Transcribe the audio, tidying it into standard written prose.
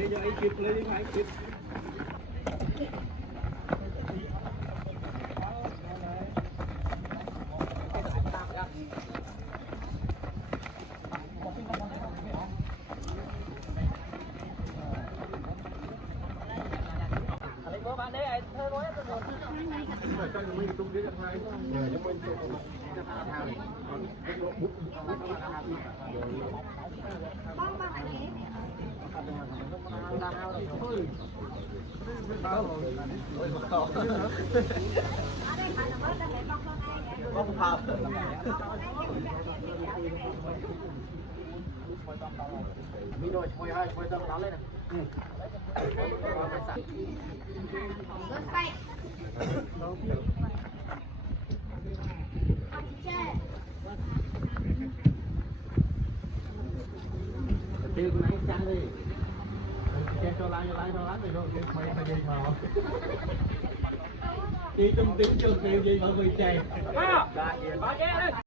lấy cho ấy kịp lấy đi phải kịp mi rồi quay tâm đó lên này tiêu cái này chăng đi cho lái rồi mày đi mà đi tung tiếng trường tiêu gì mà người chạy